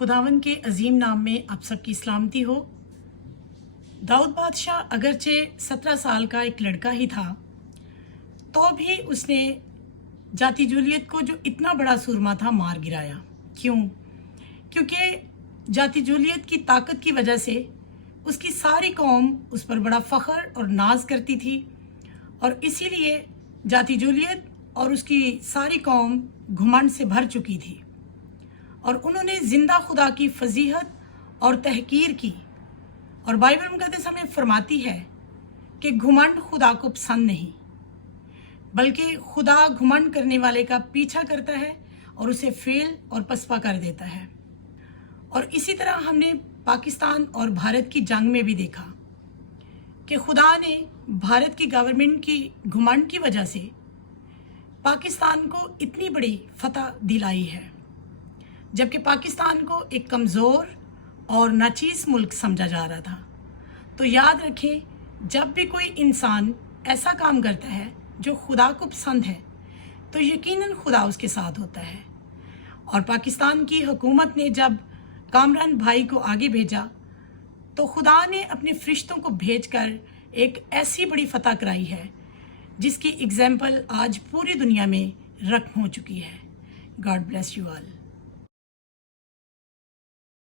खुदावन के अजीम नाम में आप सबकी सलामती हो। दाऊद बादशाह अगरचे 17 साल का एक लड़का ही था, तो भी उसने जाति जूलियत को, जो इतना बड़ा सूरमा था, मार गिराया। क्यों? क्योंकि जाति जूलियत की ताकत की वजह से उसकी सारी कौम उस पर बड़ा फ़ख्र और नाज करती थी, और इसीलिए जाति जूलियत और उसकी सारी कौम घुमंड से भर चुकी थी, और उन्होंने ज़िंदा खुदा की फजीहत और तहकीर की। और बाइबल मुक़द्दस हमें फरमाती है कि घुमंड खुदा को पसंद नहीं, बल्कि खुदा घुमंड करने वाले का पीछा करता है और उसे फेल और पसपा कर देता है। और इसी तरह हमने पाकिस्तान और भारत की जंग में भी देखा कि खुदा ने भारत की गवर्नमेंट की घुमंड की वजह से पाकिस्तान को इतनी बड़ी फतह दिलाई है, जबकि पाकिस्तान को एक कमज़ोर और नाचीज़ मुल्क समझा जा रहा था। तो याद रखें, जब भी कोई इंसान ऐसा काम करता है जो खुदा को पसंद है, तो यकीनन खुदा उसके साथ होता है। और पाकिस्तान की हुकूमत ने जब कामरान भाई को आगे भेजा, तो खुदा ने अपने फरिश्तों को भेजकर एक ऐसी बड़ी फतह कराई है जिसकी एग्जाम्पल आज पूरी दुनिया में रकम हो चुकी है। God bless you all.